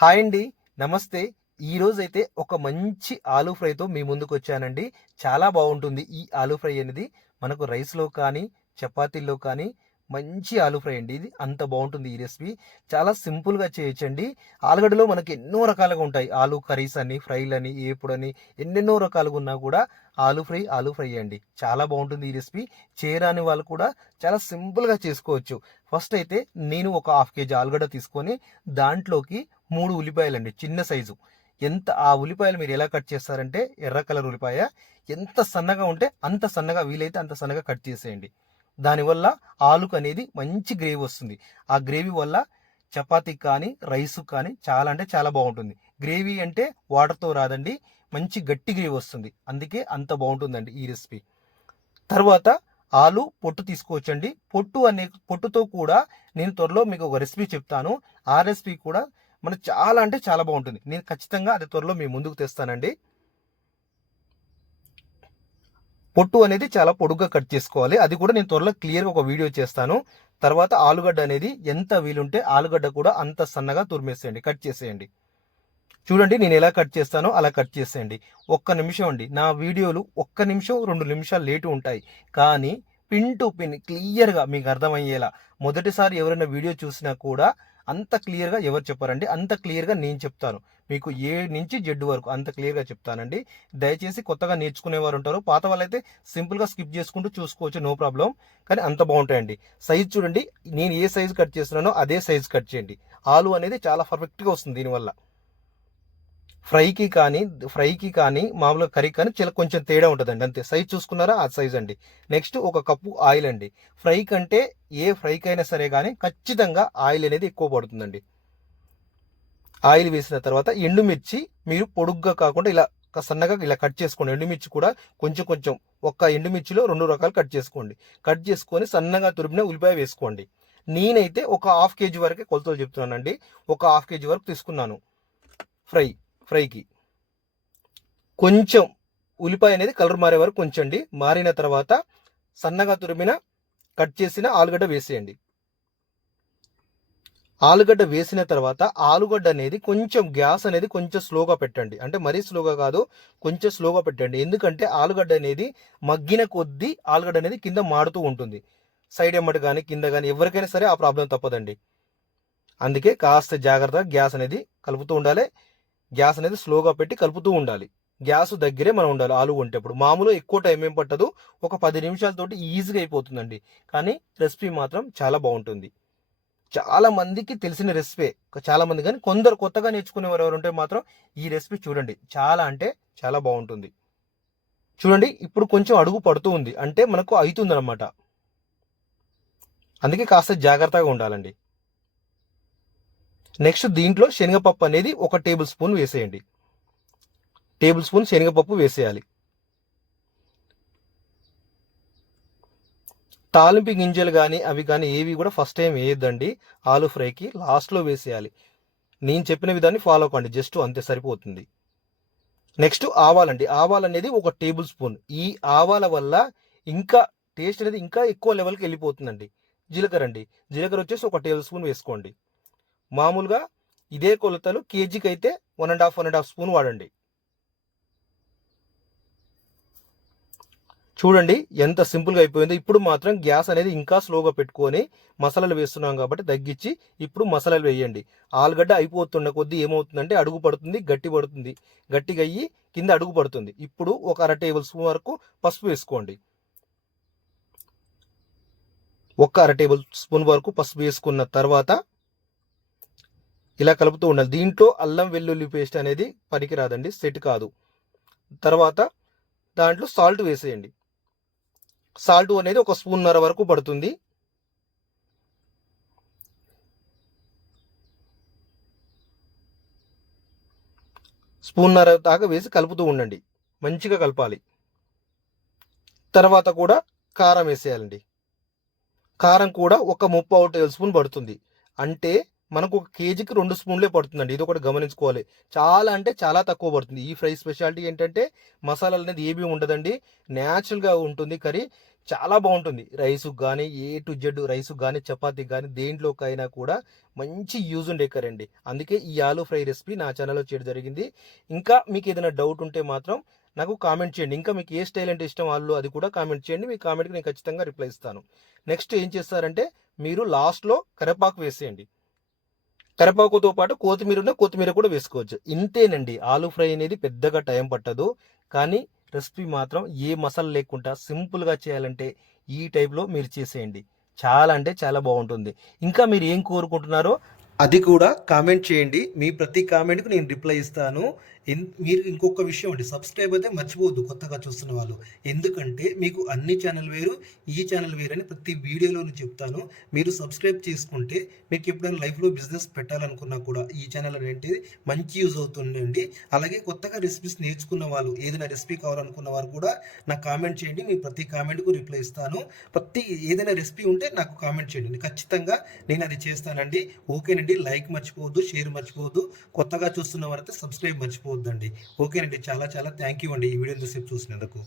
Hi అండి. నమస్తే. ఈరోజైతే ఒక మంచి ఆలూ ఫ్రైతో మీ ముందుకొచ్చానండి. చాలా బావుంటుంది ఈ ఆలూ ఫ్రై అనేది. మనకు రైస్‌లో కానీ, చపాతీల్లో కానీ మంచి ఆలూ ఫ్రై అండి ఇది. అంత బావుంటుంది ఈ రెసిపీ. చాలా సింపుల్‌గా చేయొచ్చండి. ఆలుగడ్డలో మనకి ఎన్నో రకాలుగా ఉంటాయి. ఆలూ కర్రీస్ అని, ఫ్రైలని, ఏపుడని ఎన్నెన్నో రకాలుగా ఉన్నా కూడా ఆలూ ఫ్రై అండి. చాలా బావుంటుంది ఈ రెసిపీ. చేయరాని వాళ్ళు కూడా చాలా సింపుల్‌గా చేసుకోవచ్చు. ఫస్ట్ అయితే నేను ఒక హాఫ్ కేజీ ఆలుగడ్డ తీసుకొని దాంట్లోకి 3 ఉల్లిపాయలండి చిన్న సైజు. ఆ ఉల్లిపాయలు మీరు ఎలా కట్ చేస్తారంటే ఎర్ర కలర్ ఉల్లిపాయ ఎంత సన్నగా ఉంటే అంత సన్నగా వీలైతే అంత సన్నగా కట్ చేసేయండి. దానివల్ల ఆలుకు అనేది మంచి గ్రేవీ వస్తుంది. ఆ గ్రేవీ వల్ల చపాతీకి కానీ, రైస్‌కి కానీ చాలా అంటే చాలా బావుంటుంది. గ్రేవీ అంటే వాటర్‌తో రాదండి. మంచి గట్టి గ్రేవీ వస్తుంది. అందుకే అంత బావుంటుందండి ఈ రెసిపీ. తర్వాత ఆలు పొట్టు తీసుకోవచ్చండి. పొట్టుతో కూడా నేను త్వరలో మీకు ఒక రెసిపీ చెప్తాను. ఆ రెసిపీ కూడా మనకు చాలా అంటే చాలా బాగుంటుంది. నేను ఖచ్చితంగా అది త్వరలో మీ ముందుకు తెస్తానండి. పొట్టు అనేది చాలా పొడుగ్గా కట్ చేసుకోవాలి. అది కూడా నేను త్వరలో క్లియర్‌గా ఒక వీడియో చేస్తాను. తర్వాత ఆలుగడ్డ అనేది ఎంత వీలుంటే ఆలుగడ్డ కూడా అంత సన్నగా తురిమేసేయండి. కట్ చేసేయండి. చూడండి నేను ఎలా కట్ చేస్తానో అలా కట్ చేసేయండి. ఒక్క నిమిషం అండి. నా వీడియోలు ఒక్క నిమిషం, 2 నిమిషాలు లేటు ఉంటాయి. కానీ పిన్ టు పిన్ క్లియర్‌గా మీకు అర్థమయ్యేలా మొదటిసారి ఎవరైనా వీడియో చూసినా కూడా అంత క్లియర్‌గా ఎవరు చెప్పారండి. అంత క్లియర్‌గా నేను చెప్తాను. మీకు ఏ నుంచి జెడ్ వరకు అంత క్లియర్‌గా చెప్తానండి. దయచేసి కొత్తగా నేర్చుకునేవారు ఉంటారు. పాత వాళ్ళైతే సింపుల్‌గా స్కిప్ చేసుకుంటూ చూసుకోవచ్చు. No problem. కానీ అంత బాగుంటాయండి. సైజ్ చూడండి. నేను ఏ సైజ్ కట్ చేస్తున్నానో అదే సైజ్ కట్ చేయండి. ఆలు అనేది చాలా పర్ఫెక్ట్‌గా వస్తుంది దీనివల్ల. ఫ్రైకి కానీ మామూలుగా కర్రీ కానీ చాలా కొంచెం తేడా ఉంటుందండి అంతే. సైజ్ చూసుకున్నారా ఆ సైజ్ అండి. నెక్స్ట్ ఒక కప్పు ఆయిల్ అండి. ఫ్రై కంటే ఏ ఫ్రైకైనా సరే కానీ ఖచ్చితంగా ఆయిల్ అనేది ఎక్కువ పడుతుందండి. ఆయిల్ వేసిన తర్వాత ఎండుమిర్చి మీరు పొడుగ్గా కాకుండా ఇలా సన్నగా ఇలా కట్ చేసుకోండి. ఎండుమిర్చి కూడా కొంచెం కొంచెం ఒక్క ఎండుమిర్చిలో 2 రకాలు కట్ చేసుకోండి. కట్ చేసుకొని సన్నగా తురిమిన ఉల్లిపాయ వేసుకోండి. నేనైతే ఒక హాఫ్ కేజీ వరకే కొలతలు చెప్తున్నానండి. ఒక హాఫ్ కేజీ వరకు తీసుకున్నాను ఫ్రైకి. కొంచెం ఉల్లిపాయ అనేది కలర్ మారే వరకు ఉంచండి. మారిన తర్వాత సన్నగా తురిమిన కట్ చేసిన ఆలుగడ్డ వేసేయండి. ఆలుగడ్డ వేసిన తర్వాత ఆలుగడ్డ అనేది కొంచెం గ్యాస్ అనేది కొంచెం స్లోగా పెట్టండి. అంటే మరీ స్లోగా కాదు, కొంచెం స్లోగా పెట్టండి. ఎందుకంటే ఆలుగడ్డ అనేది మగ్గిన కొద్దీ ఆలుగడ్డ అనేది కింద మాడుతూ ఉంటుంది. సైడ్ ఎమ్మటి కానీ కింద కానీ ఎవరికైనా సరే ఆ ప్రాబ్లం తప్పదండి. అందుకే కాస్త జాగ్రత్తగా గ్యాస్ అనేది కలుపుతూ ఉండాలి. గ్యాస్ అనేది స్లోగా పెట్టి కలుపుతూ ఉండాలి. గ్యాస్ దగ్గరే మనం ఉండాలి ఆలు వంటేప్పుడు. మామూలుగా ఎక్కువ టైం ఏం పట్టదు. ఒక 10 నిమిషాలతోటి ఈజీగా అయిపోతుందండి. కానీ రెసిపీ మాత్రం చాలా బాగుంటుంది. చాలా మందికి తెలిసిన రెసిపీ. చాలా మంది కానీ కొందరు కొత్తగా నేర్చుకునేవారు ఎవరు ఉంటే మాత్రం ఈ రెసిపీ చూడండి. చాలా అంటే చాలా బాగుంటుంది. చూడండి ఇప్పుడు కొంచెం అడుగు పడుతూ ఉంది. అంటే మనకు అవుతుందన్నమాట. అందుకే కాస్త జాగ్రత్తగా ఉండాలండి. నెక్స్ట్ దీంట్లో శనగపప్పు అనేది 1 టేబుల్ స్పూన్ వేసేయండి. టేబుల్ స్పూన్ శనగపప్పు వేసేయాలి. తాలింపు గింజలు కానీ అవి కానీ ఏవి కూడా ఫస్ట్ టైం వేయొద్దండి. ఆలు ఫ్రైకి లాస్ట్లో వేసేయాలి. నేను చెప్పిన విధాన్ని ఫాలో కండి. జస్ట్ అంతే సరిపోతుంది. నెక్స్ట్ ఆవాలండి. ఆవాలు అనేది 1 టేబుల్ స్పూన్. ఈ ఆవాల వల్ల ఇంకా టేస్ట్ అనేది ఇంకా ఎక్కువ లెవెల్కి వెళ్ళిపోతుందండి. జీలకర్ర అండి. జీలకర్ర వచ్చేసి 1 టేబుల్ స్పూన్ వేసుకోండి. మామూలుగా ఇదే కొలతలు కేజీకి అయితే 1.5 స్పూన్ వాడండి. చూడండి ఎంత సింపుల్గా అయిపోయిందో. ఇప్పుడు మాత్రం గ్యాస్ అనేది ఇంకా స్లోగా పెట్టుకొని మసాలాలు వేస్తున్నాం కాబట్టి తగ్గించి ఇప్పుడు మసాలాలు వేయండి. ఆలుగడ్డ అయిపోతున్న కొద్దీ ఏమవుతుందంటే అడుగు పడుతుంది, గట్టి పడుతుంది. గట్టిగా అయ్యి కింద అడుగు పడుతుంది. ఇప్పుడు ఒక 1/2 టేబుల్ స్పూన్ వరకు పసుపు వేసుకోండి. ఒక 1/2 టేబుల్ స్పూన్ వరకు పసుపు వేసుకున్న తర్వాత ఇలా కలుపుతూ ఉండాలి. దీంట్లో అల్లం వెల్లుల్లి పేస్ట్ అనేది పనికిరాదండి, సెట్ కాదు. తర్వాత దాంట్లో సాల్ట్ వేసేయండి. సాల్ట్ అనేది 1 స్పూన్నర వరకు పడుతుంది. స్పూన్నర దాకా వేసి కలుపుతూ ఉండండి. మంచిగా కలపాలి. తర్వాత కూడా కారం వేసేయాలండి. కారం కూడా ఒక 3/4 టేబుల్ స్పూన్ పడుతుంది. అంటే మనకు ఒక కేజీకి 2 స్పూన్లే పడుతుందండి. ఇది ఒకటి గమనించుకోవాలి. చాలా అంటే చాలా తక్కువ పడుతుంది. ఈ ఫ్రై స్పెషాలిటీ ఏంటంటే మసాలాలు అనేది ఏమీ ఉండదండి. న్యాచురల్‌గా ఉంటుంది కర్రీ. చాలా బాగుంటుంది. రైస్‌కి గానీ, ఏ టు జెడ్ రైస్‌కి గానీ, చపాతీకి గానీ దేంట్లోకైనా కూడా మంచి యూజ్ ఉండే కర్రీ అండి. అందుకే ఈ ఆలూ ఫ్రై రెసిపీ నా ఛానల్‌లో చేయడం జరిగింది. ఇంకా మీకు ఏదైనా డౌట్ ఉంటే మాత్రం నాకు కామెంట్ చేయండి. ఇంకా మీకు ఏ స్టైల్ అంటే ఇష్టం ఆలులో అది కూడా కామెంట్ చేయండి. మీ కామెంట్‌కి నేను ఖచ్చితంగా రిప్లై ఇస్తాను. నెక్స్ట్ ఏం చేస్తారంటే మీరు లాస్ట్‌లో కరివేపాకు వేసేయండి. కరివేపాకుతో పాటు కొత్తిమీర కూడా వేసుకోవచ్చు. ఇంతేనండి. ఆలూ ఫ్రై అనేది పెద్దగా టైం పట్టదు. కానీ రెసిపీ మాత్రం ఏ మసాలా లేకుండా సింపుల్‌గా చేయాలంటే ఈ టైప్‌లో మీరు చేసేయండి. చాలా అంటే చాలా బాగుంటుంది. ఇంకా మీరు ఏం కోరుకుంటున్నారో అది కూడా కామెంట్ చేయండి. మీ ప్రతి కామెంట్‌కి నేను రిప్లై ఇస్తాను. మీరు ఇంకొక విషయం అండి, సబ్స్క్రైబ్ అయితే మర్చిపోవద్దు కొత్తగా చూస్తున్న వాళ్ళు. ఎందుకంటే మీకు అన్ని ఛానల్ వేరు, ఈ ఛానల్ వేరు అని ప్రతి వీడియోలోను చెప్తాను. మీరు సబ్స్క్రైబ్ చేసుకుంటే మీకు ఎప్పుడైనా లైఫ్‌లో బిజినెస్ పెట్టాలనుకున్నా కూడా ఈ ఛానల్ అనేటిది మంచి యూజ్ అవుతుందండి. అలాగే కొత్తగా రెసిపీస్ నేర్చుకున్న వాళ్ళు, ఏదైనా రెసిపీ కావాలనుకున్న వారు కూడా నాకు కామెంట్ చేయండి. మీ ప్రతి కామెంట్‌కు రిప్లై ఇస్తాను. ఏదైనా రెసిపీ ఉంటే నాకు కామెంట్ చేయండి. ఖచ్చితంగా నేను అది చేస్తానండి. ఓకేనండి. లైక్ మర్చిపోవద్దు, షేర్ మర్చిపోవద్దు. కొత్తగా చూస్తున్న వారైతే సబ్స్క్రైబ్ మర్చిపోవద్దండి. ఓకేనండి. చాలా చాలా థ్యాంక్ యూ అండి ఈ వీడియో ఇంతసేపు చూసినందుకు.